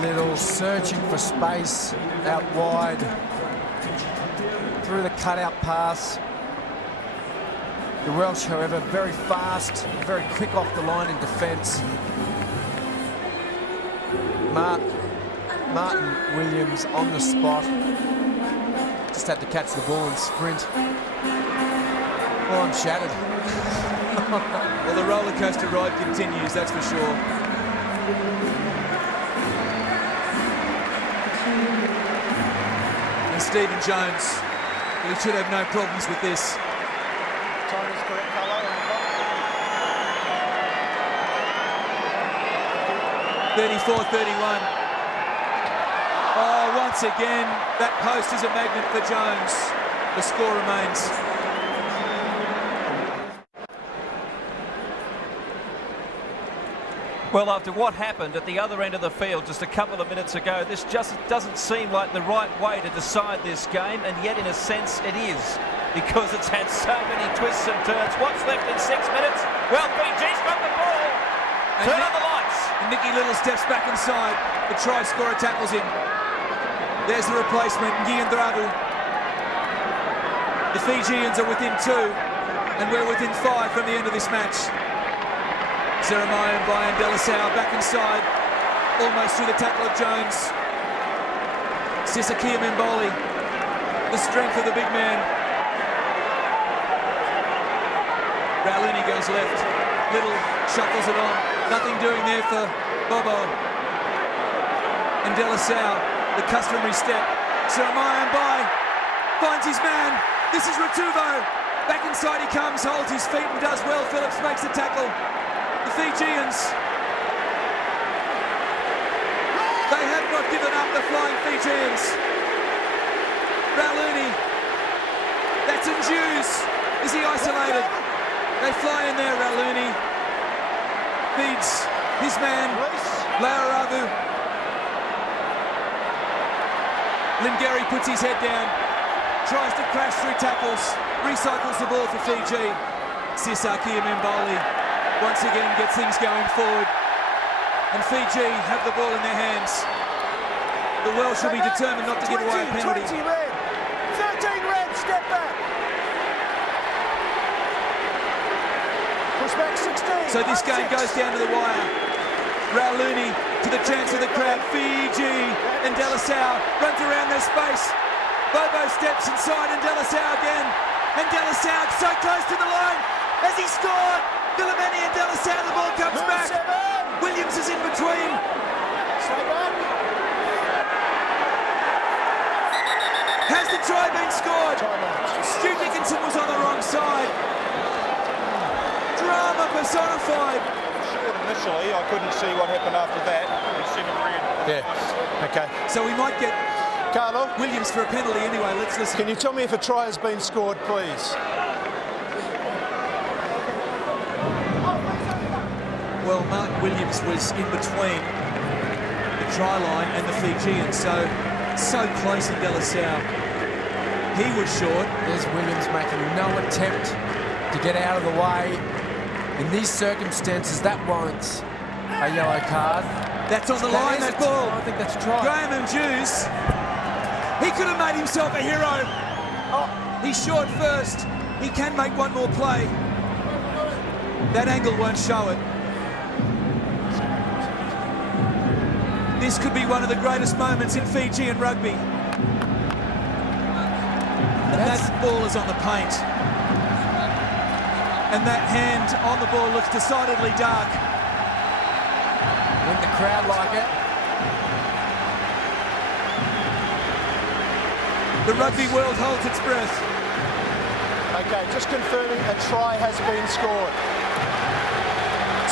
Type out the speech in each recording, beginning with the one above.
Little searching for space out wide. Through the cutout pass. The Welsh, however, very fast, very quick off the line in defence. Martin Williams on the spot. Just had to catch the ball and sprint. Oh, I'm shattered. Well, the roller coaster ride continues, that's for sure. And Stephen Jones, he should have no problems with this. Time is correct, Carlo. 34-31. Oh, once again, that post is a magnet for Jones. The score remains. Well, after what happened at the other end of the field just a couple of minutes ago, this just doesn't seem like the right way to decide this game, and yet in a sense it is, because it's had so many twists and turns. What's left in 6 minutes? Well, Fiji's got the ball. Turn on the lights. And Nicky Little steps back inside. The try scorer tackles him. There's the replacement, Ngiandravu. The Fijians are within 2, and we're within 5 from the end of this match. Jeremiah and Brian Delasau back inside, almost through the tackle of Jones. Sisakia Mboli, the strength of the big man. Raulini goes left. Little shuffles it on. Nothing doing there for Bobo. And Delasau, the customary step. Jeremiah Mbai finds his man. This is Ratuvo. Back inside he comes, holds his feet and does well. Phillips makes the tackle. The Fijians, they have not given up, the flying Fijians. Raulini, that's Njuz. Is he isolated? They fly in there, Raulini. Feeds his man, Lauravu. Lingeri puts his head down, tries to crash through tackles, recycles the ball for Fiji. Sisaki Mboli once again gets things going forward, and Fiji have the ball in their hands. The Welsh will be determined not to give away a penalty. 20 red, 13 red, step back. Push back 16. So this game goes down to the wire. Raulini to the chance of the crowd. Fiji and Delasau runs around their space. Bobo steps inside and Delasau again. And Delasau so close to the line as he scored. Villameni and Delasau, the ball comes back. Williams is in between. Has the try been scored? Stu Dickinson was on the wrong side. Drama personified. Short initially, I couldn't see what happened after that. Yeah, okay. So we might get Carlo, Williams for a penalty anyway. Let's listen. can you tell me if a try has been scored, please? Well, Martin Williams was in between the try line and the Fijians, so close in Delasau. He was short. There's Williams making no attempt to get out of the way. In these circumstances, that warrants a yellow card. That's on the line, that ball. I think that's a try. Graham and Jews. He could have made himself a hero. Oh, he's short first. He can make one more play. That angle won't show it. This could be one of the greatest moments in Fijian rugby. And that ball is on the paint. And that hand on the ball looks decidedly dark. When the crowd like it. The rugby world holds its breath. Okay, just confirming a try has been scored.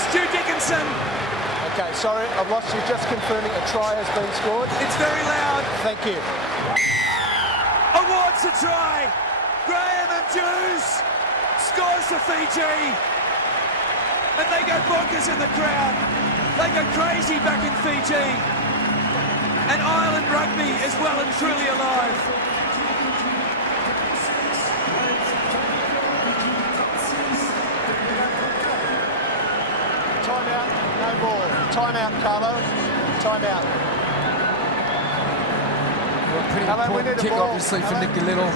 Stu Dickinson. Okay, sorry, I've lost you. Just confirming a try has been scored. It's very loud. Thank you. Awards a try. Graham and Jews scores for Fiji. And they go bonkers in the crowd. They go crazy back in Fiji. And Ireland rugby is well and truly alive. Time out, no ball. Time out, Carlo. Time out. Well, a pretty important kick, obviously, for Nicky Little.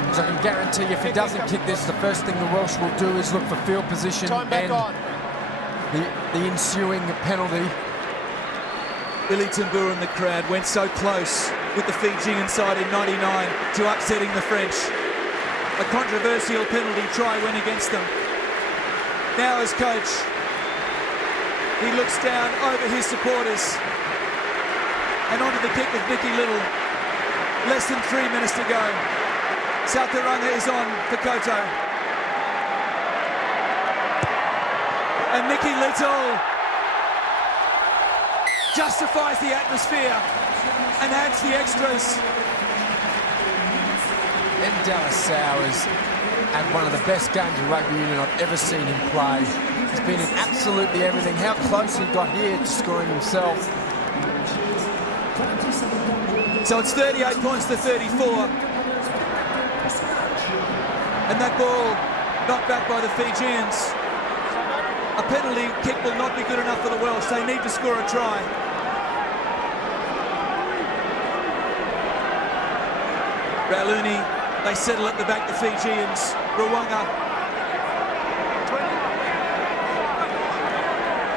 Because I can guarantee if he doesn't kick this, the first thing the Welsh will do is look for field position and the ensuing penalty. Billy Tambur and the crowd went so close with the Fijian side in '99 to upsetting the French. A controversial penalty try went against them. Now as coach, he looks down over his supporters and onto the kick of Nicky Little. Less than 3 minutes to go. Sakuranga is on for Koto. And Nicky Little justifies the atmosphere and adds the extras. And Delasau has had one of the best games of rugby union I've ever seen him play. He's been in absolutely everything. How close he got here to scoring himself. So it's 38 points to 34. And that ball knocked back by the Fijians. A penalty kick will not be good enough for the Welsh. They need to score a try. Rauluni, they settle at the back, the Fijians. Ruanga.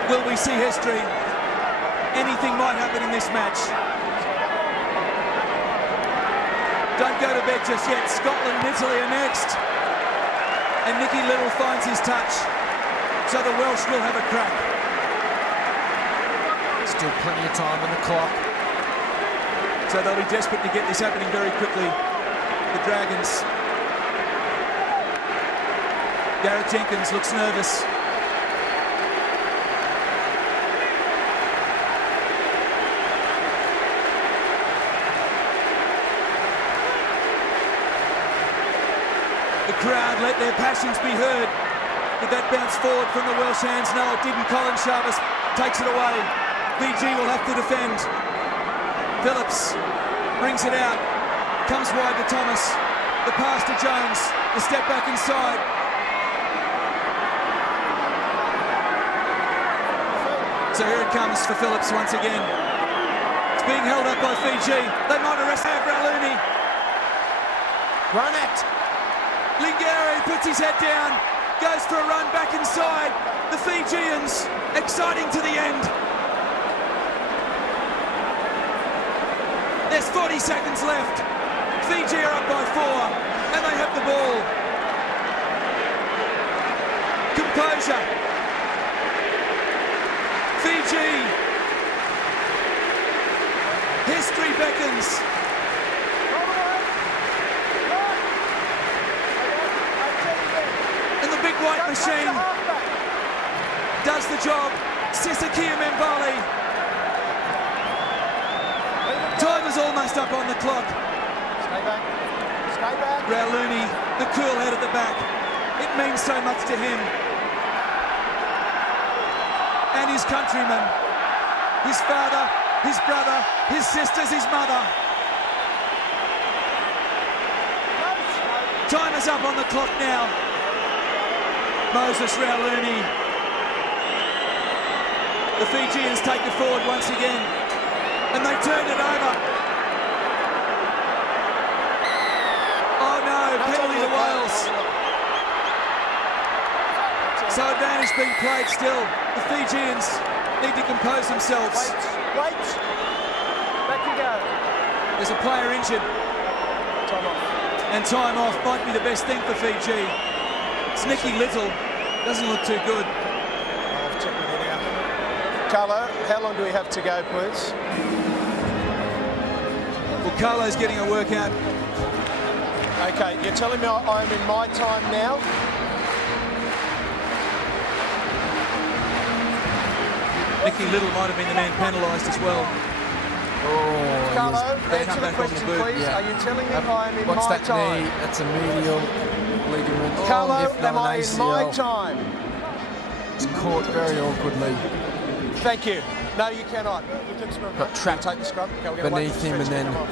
Will we see history? Anything might happen in this match. Don't go to bed just yet. Scotland and Italy are next. And Nicky Little finds his touch. So the Welsh will have a crack. Still plenty of time on the clock. So they'll be desperate to get this happening very quickly. The Dragons. Gareth Jenkins looks nervous. The crowd let their passions be heard. Did that bounce forward from the Welsh hands? No, it didn't. Colin Sharvis takes it away. Fiji will have to defend. Phillips brings it out. Comes wide to Thomas. The pass to Jones. The step back inside. So here it comes for Phillips once again. It's being held up by Fiji. They might arrest Rauluni. Run it! Lingeri puts his head down. Goes for a run back inside. The Fijians, exciting to the end. There's 40 seconds left. Fiji are up by 4, and they have the ball. Composure. Fiji. History beckons. And the big white machine does the job. Sisakia Mbali. Time is almost up on the clock. Stay back. Stay back. Rauluni, the cool head at the back. It means so much to him. And his countrymen. His father, his brother, his sisters, his mother. Time is up on the clock now. Moses Rauluni. The Fijians take it forward once again. And they turn it over. Oh no, penalty to Wales. So advantage being played still. The Fijians need to compose themselves. Wait. Back you go. There's a player injured. Time off. And time off might be the best thing for Fiji. It's Nicky Little. Doesn't look too good. I'll check with you now. Carlo, how long do we have to go, please? Well, Carlo's getting a workout. Okay, you're telling me I'm in my time now? Nicky Little might have been the man penalised as well. Oh, Carlo, back answer the on the question, boot. please. Yeah. Are you telling me I'm in what's my that time? knee? That's a medial ligament. Carlo, if not am I an in my ACL. time? It's caught very awkwardly Thank you. No, you cannot. You can scrub. Got trapped Take the scrub. Okay, we're gonna wait beneath for the him, and stretch then to come off.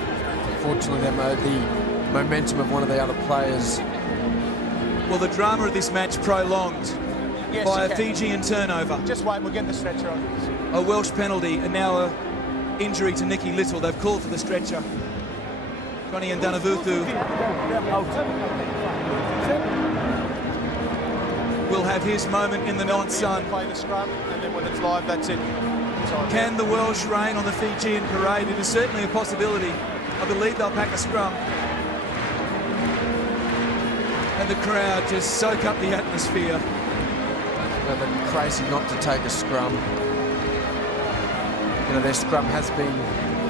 unfortunately the momentum of one of the other players. Well, the drama of this match prolonged Yes, by you a can. Fijian turnover, Just wait, we'll get the stretcher on. a Welsh penalty, and now a injury to Nicky Little. They've called for the stretcher. Johnny Ndanavuthu will have his moment in the Nantes sun. Play the scrum, and then when it's live, that's it. Can the Welsh reign on the Fijian parade? It is certainly a possibility. I believe they'll pack a scrum. And the crowd just soak up the atmosphere. Well, they're crazy not to take a scrum. You know, their scrum has been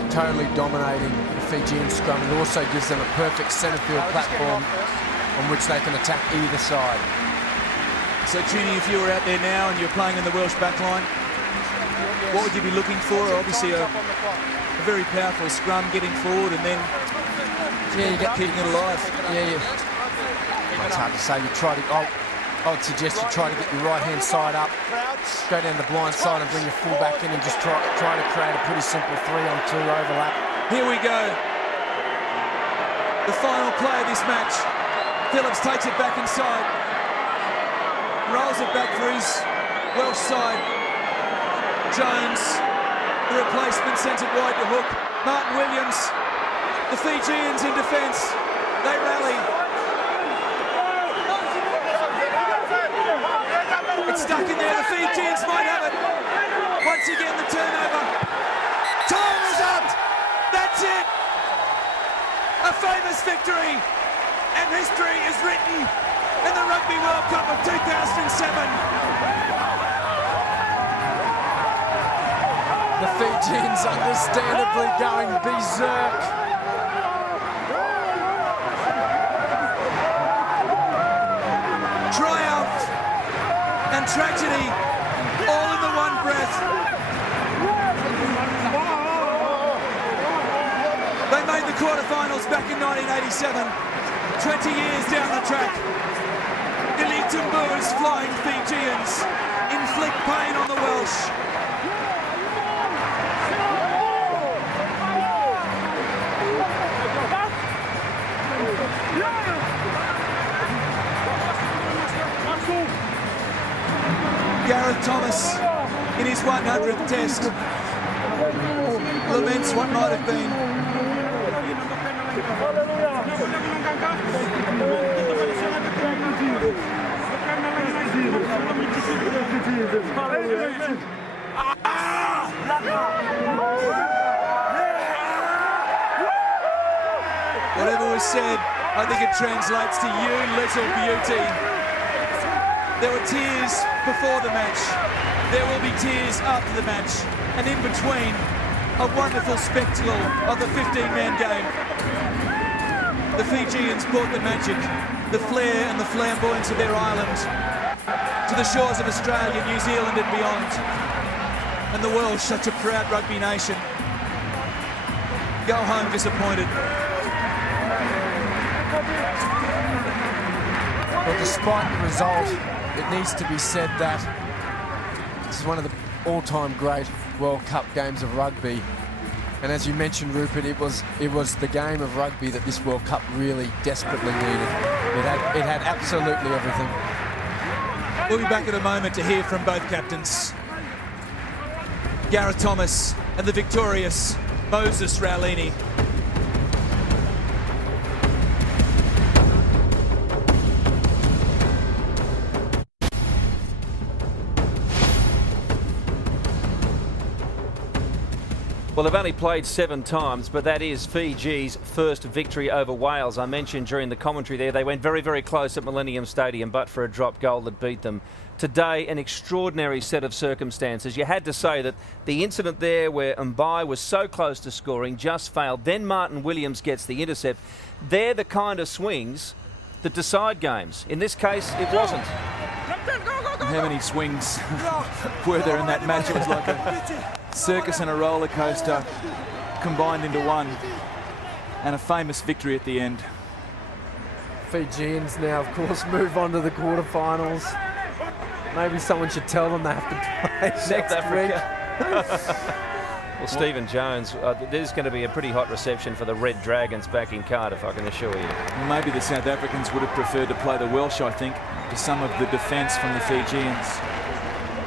totally dominating the Fijian scrum. It also gives them a perfect centre field platform on which they can attack either side. So, Trini, if you were out there now and you're playing in the Welsh backline, what would you be looking for? Obviously, a very powerful scrum getting forward and then keeping it alive. It's hard to say. You try to. I would suggest you try to get your right-hand side up, go down the blind side and bring your full back in and just try to create a pretty simple 3-on-2 overlap. Here we go. The final play of this match. Phillips takes it back inside. Rolls it back for his Welsh side. Jones, the replacement, sent it wide to Hook. Martin Williams, the Fijians in defence. They rally. It's stuck in there, the Fijians might have it. Once again, the turnover. Time is up! That's it! A famous victory! And history is written in the Rugby World Cup of 2007. The Fijians understandably going berserk. Triumph and tragedy all in the one breath. They made the quarterfinals back in 1987, 20 years down the track. Elite Tumbua's flying Fijians inflict pain on the Welsh. Gareth Thomas, in his 100th test, laments what might have been. Whatever was said, I think it translates to you, little beauty. There were tears before the match. There will be tears after the match. And in between, a wonderful spectacle of the 15-man game. The Fijians brought the magic, the flair and the flamboyance of their island to the shores of Australia, New Zealand and beyond. And the Welsh, such a proud rugby nation, go home disappointed. Well, despite the result, it needs to be said that this is one of the all-time great World Cup games of rugby. And as you mentioned, Rupert, it was the game of rugby that this World Cup really desperately needed. It had absolutely everything. We'll be back in a moment to hear from both captains. Gareth Thomas and the victorious Moses Raulini. Well, they've only played 7 times, but that is Fiji's first victory over Wales. I mentioned during the commentary there, they went very, very close at Millennium Stadium, but for a drop goal that beat them. Today, an extraordinary set of circumstances. You had to say that the incident there where Mbai was so close to scoring just failed. Then Martin Williams gets the intercept. They're the kind of swings that decide games. In this case, it wasn't. How many swings were there in that match? It was like a circus and a roller coaster combined into one, and a famous victory at the end. Fijians now, of course, move on to the quarterfinals. Maybe someone should tell them they have to play South Africa. Well, Stephen Jones, there's going to be a pretty hot reception for the Red Dragons back in Cardiff, I can assure you. Well, maybe the South Africans would have preferred to play the Welsh, I think, to some of the defence from the Fijians.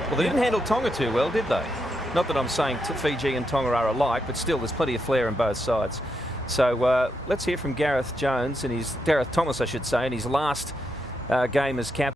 Well, they didn't handle Tonga too well, did they? Not that I'm saying Fiji and Tonga are alike, but still there's plenty of flair on both sides. So let's hear from Gareth Thomas, I should say, in his last game as captain.